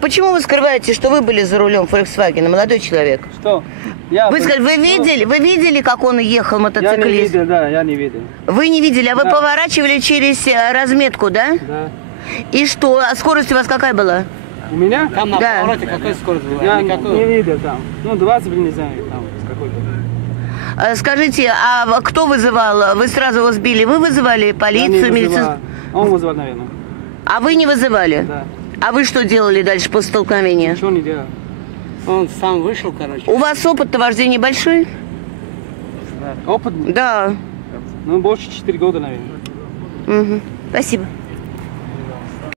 Почему вы скрываете, что вы были за рулем Volkswagen, молодой человек? Что? Вы видели, как он ехал, мотоциклист? Я не видел, да, я не видел. Вы не видели, а вы поворачивали через разметку, да? Да. И что? А скорость у вас какая была? У меня? Там на повороте какая скорость была? Я не видел там. Ну, 20, не знаю, там, какой-то. Скажите, а кто вызывал? Вы сразу его сбили? Вы вызывали полицию, милицию? Он вызвал, наверное. А вы не вызывали? Да. А вы что делали дальше после столкновения? Ничего не делал. Он сам вышел, короче. У вас опыт вождения большой? Опыт? Да. Ну, больше 4 года, наверное. Угу. Спасибо.